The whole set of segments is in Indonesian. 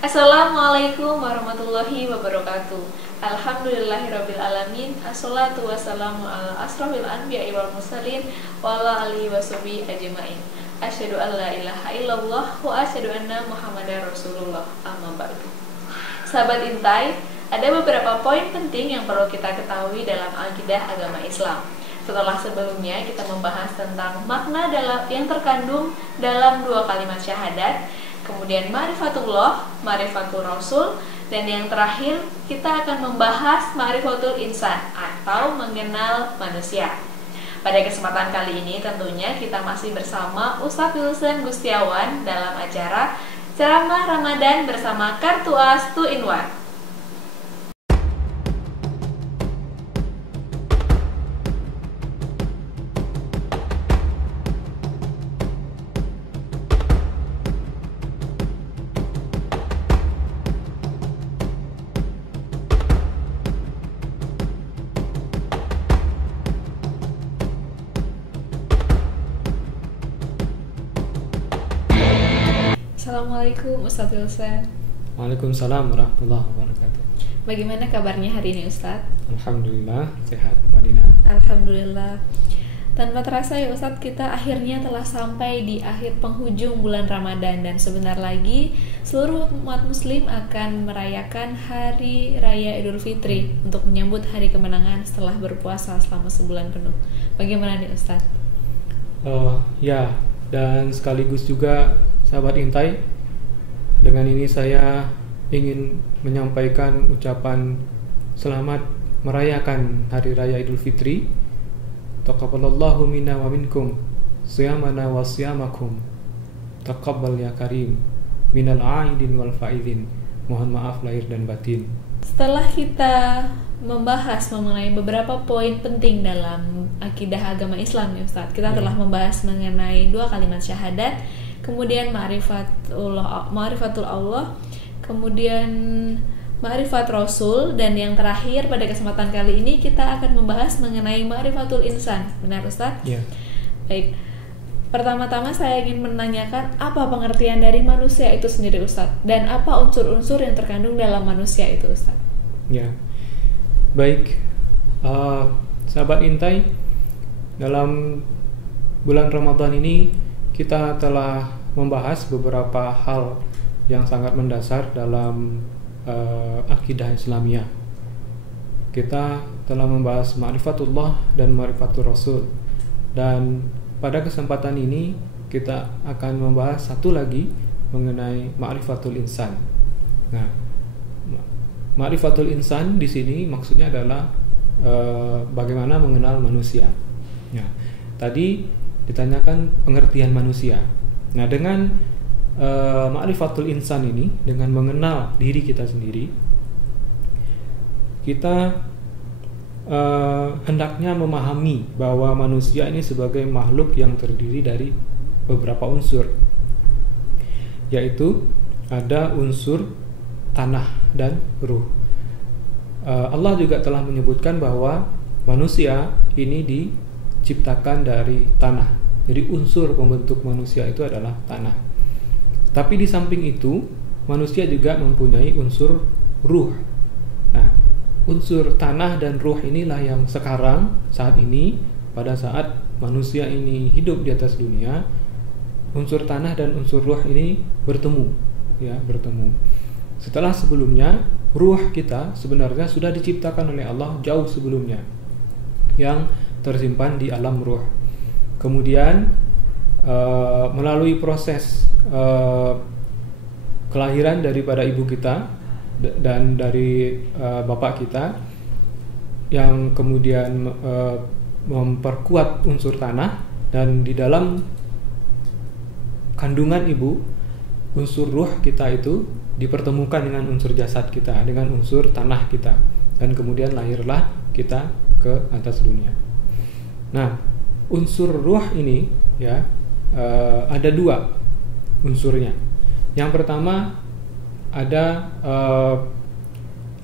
Assalamualaikum warahmatullahi wabarakatuh. Alhamdulillahirrabbilalamin. Assalatu wassalamu ala asrofil anbiya'i wal mursalin wa ala alihi washabihi ajmain. Asyhadu an la ilaha illallah wa asyhadu anna muhammadar rasulullah. Amma ba'du. Sahabat Intai, ada beberapa poin penting yang perlu kita ketahui dalam akidah agama Islam. Setelah sebelumnya kita membahas tentang makna yang terkandung dalam dua kalimat syahadat, kemudian ma'rifatullah, ma'rifatul rasul, dan yang terakhir kita akan membahas ma'rifatul insan atau mengenal manusia. Pada kesempatan kali ini tentunya kita masih bersama Ustadz Wilson Gustiawan dalam acara Ceramah Ramadan bersama Kartu As 2-in-1. Assalamualaikum Ustadz Wilson. Waalaikumsalam warahmatullahi wabarakatuh. Bagaimana kabarnya hari ini Ustadz? Alhamdulillah sehat, Madinah. Alhamdulillah. Tanpa terasa ya Ustadz, kita akhirnya telah sampai di akhir penghujung bulan Ramadan, dan sebentar lagi seluruh umat muslim akan merayakan Hari Raya Idul Fitri untuk menyambut hari kemenangan setelah berpuasa selama sebulan penuh. Bagaimana nih Ustadz? Ya, dan sekaligus juga sahabat Intai, dengan ini saya ingin menyampaikan ucapan selamat merayakan Hari Raya Idul Fitri. Taqabbalallahu minna wa minkum siyamana wa siyamakum. Taqabbal ya karim minal aidin wal faidin. Mohon maaf lahir dan batin. Setelah kita membahas mengenai beberapa poin penting dalam akidah agama Islam ya Ustadz, kita telah membahas mengenai dua kalimat syahadat, kemudian ma'rifatul Allah, kemudian ma'rifat Rasul, dan yang terakhir pada kesempatan kali ini kita akan membahas mengenai ma'rifatul insan. Benar Ustadz? Ya. Baik. Pertama-tama saya ingin menanyakan apa pengertian dari manusia itu sendiri Ustadz, dan apa unsur-unsur yang terkandung dalam manusia itu Ustadz? Ya. Baik. Sahabat Intai, dalam bulan Ramadan ini kita telah membahas beberapa hal yang sangat mendasar dalam akidah Islamiyah. Kita telah membahas ma'rifatullah dan ma'rifatul rasul, dan pada kesempatan ini kita akan membahas satu lagi mengenai ma'rifatul insan. Nah, ma'rifatul insan di sini maksudnya adalah bagaimana mengenal manusia. Nah, tadi ditanyakan pengertian manusia. Nah, dengan ma'rifatul insan ini, dengan mengenal diri kita sendiri, kita hendaknya memahami bahwa manusia ini sebagai makhluk yang terdiri dari beberapa unsur, yaitu ada unsur tanah dan ruh. Allah juga telah menyebutkan bahwa manusia ini diciptakan dari tanah. Jadi unsur pembentuk manusia itu adalah tanah. Tapi di samping itu, manusia juga mempunyai unsur ruh. Nah, unsur tanah dan ruh inilah yang sekarang, saat ini, pada saat manusia ini hidup di atas dunia, unsur tanah dan unsur ruh ini bertemu. Setelah sebelumnya, ruh kita sebenarnya sudah diciptakan oleh Allah jauh sebelumnya, yang tersimpan di alam ruh. Kemudian melalui proses kelahiran daripada ibu kita dan dari bapak kita, yang kemudian memperkuat unsur tanah, dan di dalam kandungan ibu, unsur ruh kita itu dipertemukan dengan unsur jasad kita, dengan unsur tanah kita, dan kemudian lahirlah kita ke atas dunia. Nah, unsur ruh ini ada dua unsurnya. Yang pertama ada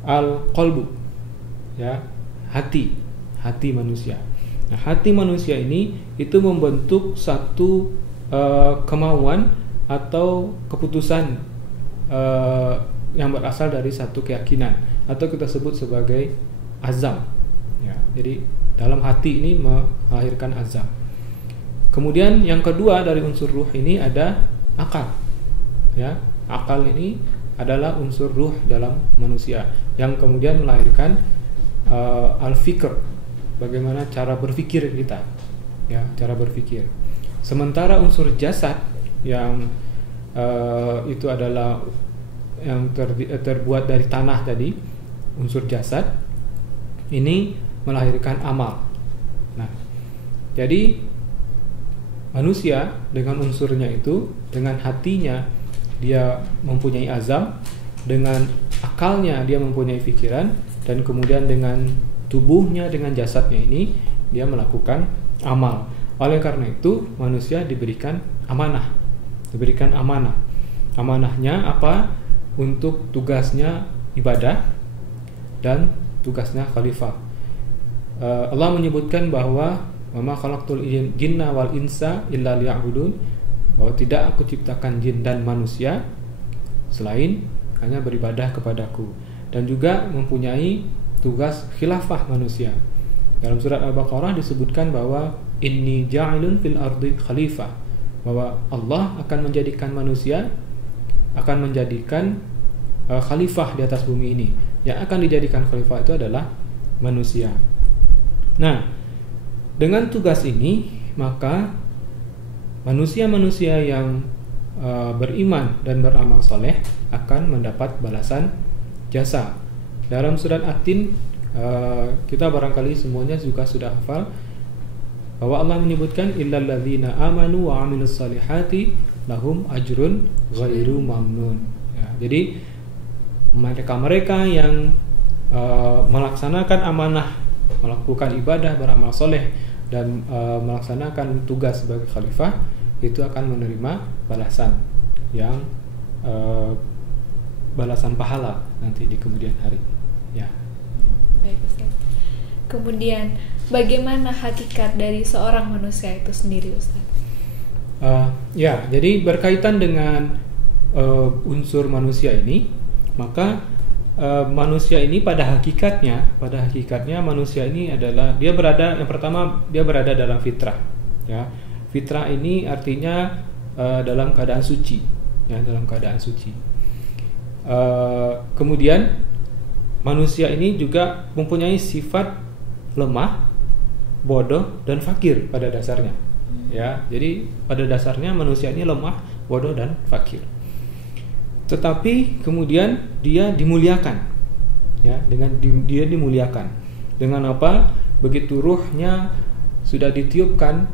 al-qalbu, hati manusia. Nah, hati manusia ini itu membentuk satu kemauan atau keputusan yang berasal dari satu keyakinan atau kita sebut sebagai azam. Ya, jadi dalam hati ini melahirkan azam. Kemudian yang kedua dari unsur ruh ini ada akal. Ya, akal ini adalah unsur ruh dalam manusia yang kemudian melahirkan al-fikr, bagaimana cara berpikir kita. Ya, cara berpikir. Sementara unsur jasad yang itu adalah yang terbuat dari tanah tadi, unsur jasad ini melahirkan amal. Nah, jadi manusia dengan unsurnya itu, dengan hatinya dia mempunyai azam, dengan akalnya dia mempunyai pikiran, dan kemudian dengan tubuhnya, dengan jasadnya ini dia melakukan amal. Oleh karena itu manusia diberikan amanah. Amanahnya apa? Untuk tugasnya ibadah dan tugasnya khalifah. Allah menyebutkan bahwa "Wa ma khalaqtul jinna wal insa illa liya'budun", bahwa tidak aku ciptakan jin dan manusia selain hanya beribadah kepadaku, dan juga mempunyai tugas khilafah manusia. Dalam surat Al-Baqarah disebutkan bahwa inni ja'ilun fil ardi khalifah, bahwa Allah akan menjadikan manusia, akan menjadikan khalifah di atas bumi ini. Yang akan dijadikan khalifah itu adalah manusia. Nah, dengan tugas ini maka manusia-manusia yang beriman dan beramal soleh akan mendapat balasan jasa. Dalam surat At-Tin, kita barangkali semuanya juga sudah hafal bahwa Allah menyebutkan illal ladzina amanu wa amilus salihati lahum ajrun ghairu mamnun. Ya, jadi mereka yang melaksanakan amanah, melakukan ibadah, beramal soleh, dan melaksanakan tugas sebagai khalifah, itu akan menerima balasan yang balasan pahala nanti di kemudian hari. Ya. Baik, Ustaz. Kemudian bagaimana hakikat dari seorang manusia itu sendiri, Ustaz? Ya, jadi berkaitan dengan unsur manusia ini, maka manusia ini pada hakikatnya manusia ini adalah yang pertama dia berada dalam fitrah. Ya, fitrah ini artinya dalam keadaan suci, ya, dalam keadaan suci. Kemudian manusia ini juga mempunyai sifat lemah, bodoh, dan fakir pada dasarnya. Ya, jadi pada dasarnya manusia ini lemah, bodoh, dan fakir. Tetapi kemudian dia dimuliakan, ya, dia dimuliakan dengan apa? Begitu ruhnya sudah ditiupkan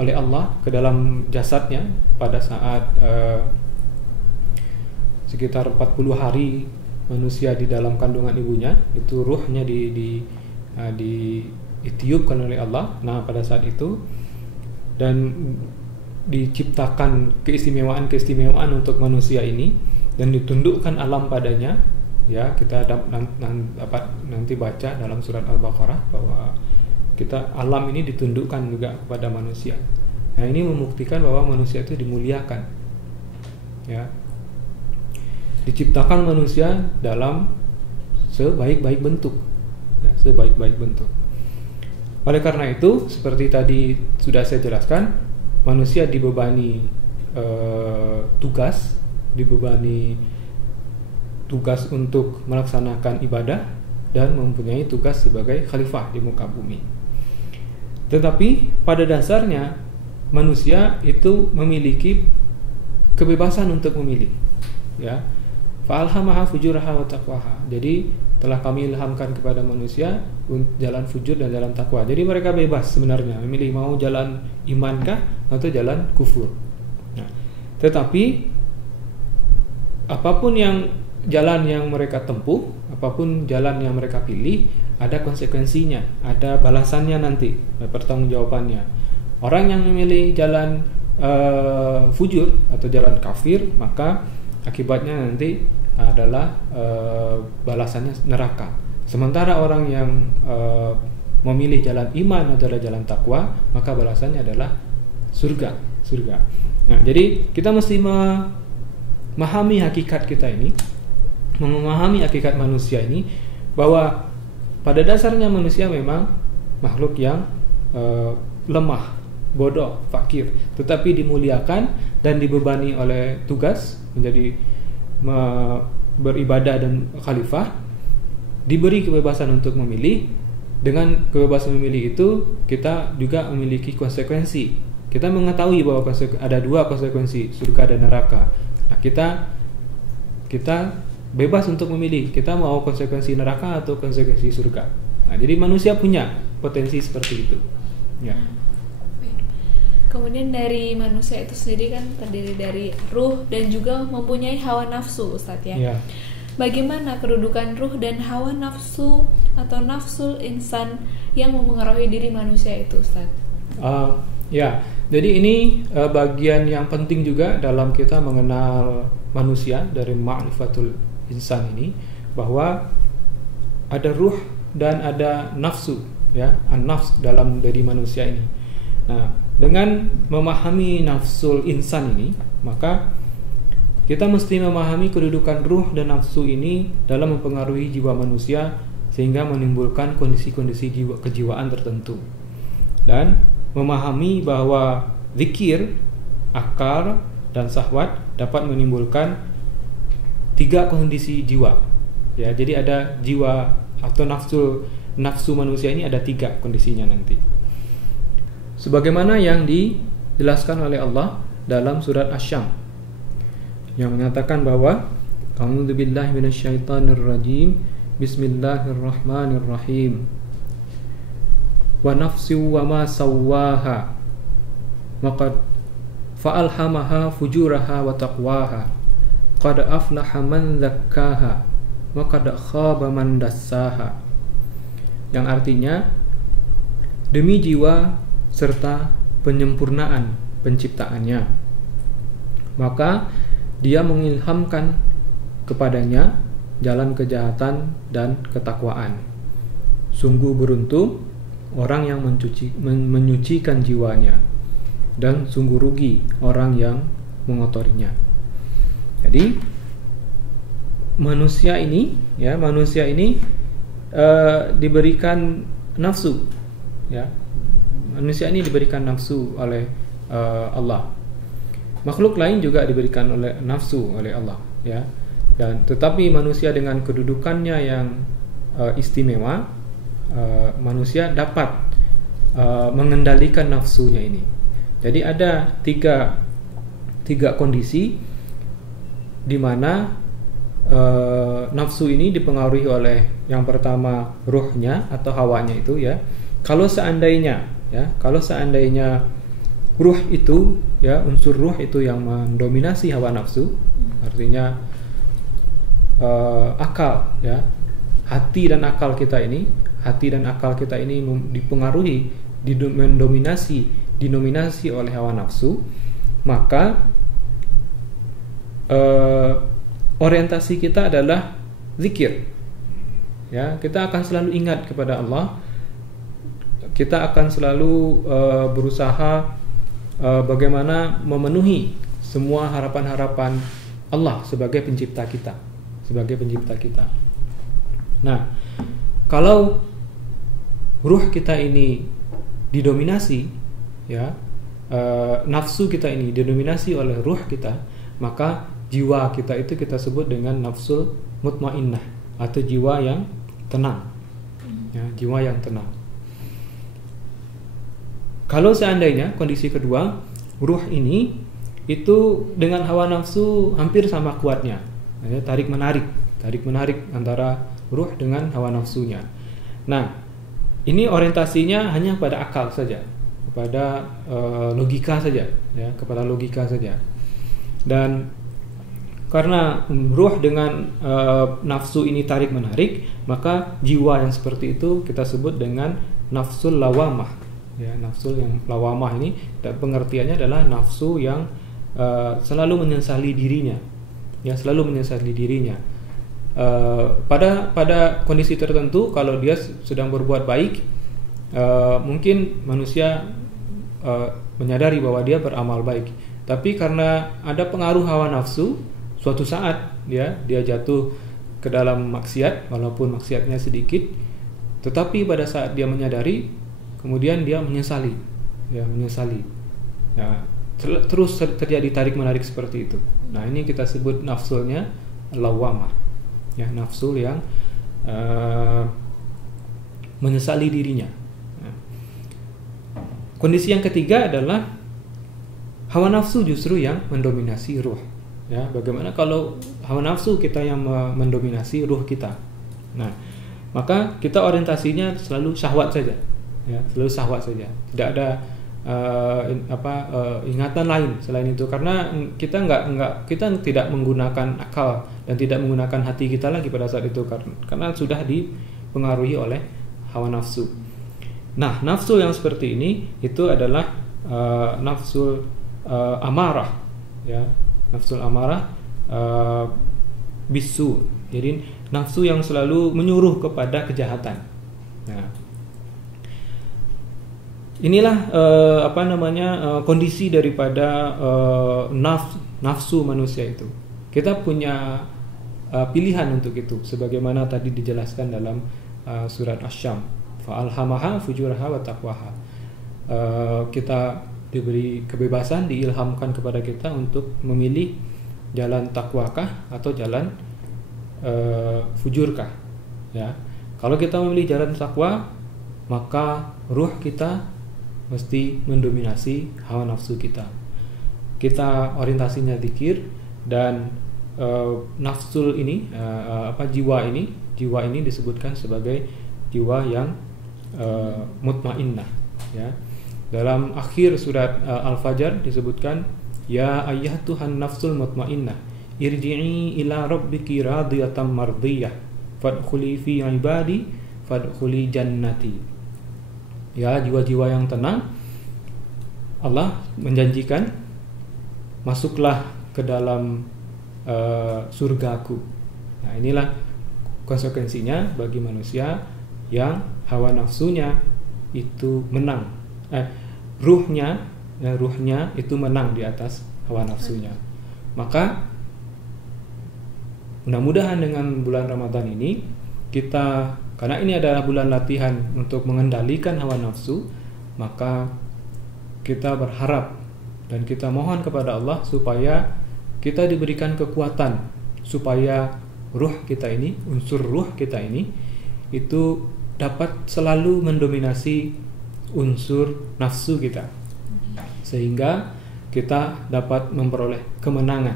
oleh Allah ke dalam jasadnya pada saat sekitar 40 hari manusia di dalam kandungan ibunya, itu ruhnya ditiupkan oleh Allah. Nah, pada saat itu dan diciptakan keistimewaan untuk manusia ini dan ditundukkan alam padanya. Ya, kita dapat nanti baca dalam surat Al-Baqarah bahwa alam ini ditundukkan juga kepada manusia. Nah, ini membuktikan bahwa manusia itu dimuliakan. Ya. Diciptakan manusia dalam sebaik-baik bentuk. Ya, sebaik-baik bentuk. Oleh karena itu, seperti tadi sudah saya jelaskan, manusia dibebani tugas untuk melaksanakan ibadah dan mempunyai tugas sebagai khalifah di muka bumi. Tetapi pada dasarnya manusia itu memiliki kebebasan untuk memilih. Ya, fa'alhamaha fujuraha wa taqwaha. Jadi telah kami ilhamkan kepada manusia jalan fujur dan jalan takwa. Jadi mereka bebas sebenarnya memilih mau jalan imankah atau jalan kufur. Nah, tetapi apapun jalan yang mereka tempuh, apapun jalan yang mereka pilih, ada konsekuensinya, ada balasannya nanti, pertanggungjawabannya. Orang yang memilih jalan fujur atau jalan kafir, maka akibatnya nanti adalah balasannya neraka. Sementara orang yang memilih jalan iman adalah jalan takwa, maka balasannya adalah surga. Nah, jadi kita mesti memahami hakikat kita ini, memahami hakikat manusia ini, bahwa pada dasarnya manusia memang makhluk yang lemah, bodoh, fakir, tetapi dimuliakan dan dibebani oleh tugas menjadi beribadah dan khalifah, diberi kebebasan untuk memilih. Dengan kebebasan memilih itu kita juga memiliki konsekuensi. Kita mengetahui bahwa ada dua konsekuensi, surga dan neraka. Nah, kita bebas untuk memilih, kita mau konsekuensi neraka atau konsekuensi surga. Nah, jadi manusia punya potensi seperti itu. Ya. Kemudian dari manusia itu sendiri kan terdiri dari ruh dan juga mempunyai hawa nafsu, Ustadz ya. Ya. Bagaimana kedudukan ruh dan hawa nafsu atau nafsul insan yang memengaruhi diri manusia itu, Ustadz? Ya, jadi ini bagian yang penting juga dalam kita mengenal manusia dari ma'rifatul insan ini, bahwa ada ruh dan ada nafsu, ya, an-nafs dalam diri manusia ini. Nah, dengan memahami nafsul insan ini, maka kita mesti memahami kedudukan ruh dan nafsu ini dalam mempengaruhi jiwa manusia sehingga menimbulkan kondisi-kondisi kejiwaan tertentu. Dan memahami bahwa zikir, akal, dan syahwat dapat menimbulkan 3 kondisi jiwa. Ya, jadi ada jiwa atau nafsu manusia ini ada 3 kondisinya nanti. Sebagaimana yang dijelaskan oleh Allah dalam surat Asy-Syams yang mengatakan bahwa a'udzubillahi minasyaitonirrajim, bismillahirrahmanirrahim, wa nafsi wa ma sawwaha maqad fa'alhamaha fujuraha wa taqwaha qad aflaha man zakkaha wa qad khaba man dassaha. Yang artinya, demi jiwa serta penyempurnaan penciptaannya, maka dia mengilhamkan kepadanya jalan kejahatan dan ketakwaan. Sungguh beruntung orang yang menyucikan jiwanya, dan sungguh rugi orang yang mengotorinya. Jadi manusia ini diberikan nafsu, ya. Manusia ini diberikan nafsu oleh Allah. Makhluk lain juga diberikan oleh nafsu oleh Allah, ya. Dan tetapi manusia dengan kedudukannya yang istimewa, manusia dapat mengendalikan nafsunya ini. Jadi ada tiga kondisi di mana nafsu ini dipengaruhi oleh yang pertama ruhnya atau hawanya itu, ya. Kalau seandainya ruh itu, ya, unsur ruh itu yang mendominasi hawa nafsu, artinya akal, ya, hati dan akal kita ini dipengaruhi, dinominasi oleh hawa nafsu, maka orientasi kita adalah zikir, ya. Kita akan selalu ingat kepada Allah, kita akan selalu berusaha bagaimana memenuhi semua harapan-harapan Allah sebagai pencipta kita. Nah, kalau ruh kita ini didominasi, ya, nafsu kita ini didominasi oleh ruh kita, maka jiwa kita itu kita sebut dengan nafsul mutmainnah atau jiwa yang tenang, ya, jiwa yang tenang. Kalau seandainya kondisi kedua, ruh ini itu dengan hawa nafsu hampir sama kuatnya, ya, tarik menarik antara ruh dengan hawa nafsunya. Nah, ini orientasinya hanya pada akal saja, kepada logika saja, ya, kepada logika saja. Dan karena ruh dengan nafsu ini tarik menarik, maka jiwa yang seperti itu kita sebut dengan nafsul lawamah. Ya, nafsu yang lawamah ini pengertiannya adalah nafsu yang selalu menyesali dirinya, ya, selalu menyesali dirinya. Pada kondisi tertentu, kalau dia sedang berbuat baik, mungkin manusia menyadari bahwa dia beramal baik, tapi karena ada pengaruh hawa nafsu, suatu saat dia jatuh ke dalam maksiat, walaupun maksiatnya sedikit, tetapi pada saat dia menyadari, kemudian dia menyesali, terus terjadi tarik menarik seperti itu. Nah, ini kita sebut nafsulnya lawamah, nafsu yang menyesali dirinya. Kondisi yang ketiga adalah hawa nafsu justru yang mendominasi ruh. Bagaimana kalau hawa nafsu kita yang mendominasi ruh kita? Nah, maka kita orientasinya selalu syahwat saja, selalu syahwat saja. Tidak ada ingatan lain selain itu, karena kita kita tidak menggunakan akal dan tidak menggunakan hati kita lagi pada saat itu, karena sudah dipengaruhi oleh hawa nafsu. Nah, nafsu yang seperti ini itu adalah nafsul amarah, nafsul amarah bisu. Jadi nafsu yang selalu menyuruh kepada kejahatan. Nah, inilah kondisi daripada nafsu manusia itu. Kita punya pilihan untuk itu, sebagaimana tadi dijelaskan dalam surat Asy-Syams. Fa'alhamaha fujuraha wa taqwaha. Kita diberi kebebasan, diilhamkan kepada kita untuk memilih jalan takwakah atau jalan fujurkah. Kalau kita memilih jalan takwa, maka ruh kita mesti mendominasi hawa nafsu kita. Kita orientasinya zikir, dan nafsul ini jiwa ini disebutkan sebagai jiwa yang mutmainnah. Dalam akhir surat Al-Fajr disebutkan, ya ayyatuhan nafsul mutmainnah irji'i ila rabbiki radiyatan mardiyah fadkhuli fi ibadi fadkhuli jannati. Jiwa-jiwa yang tenang, Allah menjanjikan, masuklah ke dalam surgaku. Nah, inilah konsekuensinya bagi manusia yang hawa nafsunya itu menang, ruhnya itu menang di atas hawa nafsunya. Maka mudah-mudahan dengan bulan Ramadan ini kita, karena ini adalah bulan latihan untuk mengendalikan hawa nafsu, maka kita berharap dan kita mohon kepada Allah supaya kita diberikan kekuatan, supaya ruh kita ini, unsur ruh kita ini itu dapat selalu mendominasi unsur nafsu kita, sehingga kita dapat memperoleh kemenangan.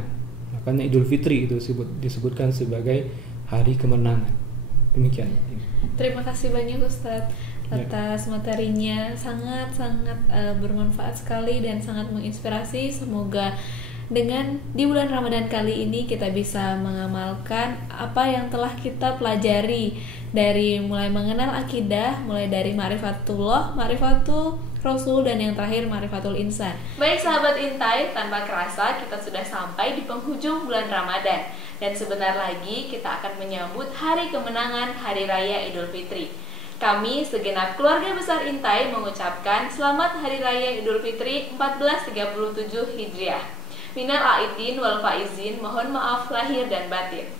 Makanya Idul Fitri itu disebutkan sebagai hari kemenangan. Demikian. Terima kasih banyak Ustadz atas materinya, sangat-sangat bermanfaat sekali dan sangat menginspirasi. Semoga dengan di bulan Ramadan kali ini kita bisa mengamalkan apa yang telah kita pelajari, dari mulai mengenal akidah, mulai dari ma'rifatullah, ma'rifatul Rasul, dan yang terakhir ma'rifatul insan. Baik sahabat Intai, tanpa kerasa kita sudah sampai di penghujung bulan Ramadan, dan sebentar lagi kita akan menyambut hari kemenangan Hari Raya Idul Fitri. Kami segenap keluarga besar Intai mengucapkan selamat Hari Raya Idul Fitri 1437 Hijriah. Minal aidin wal faizin, mohon maaf lahir dan batin.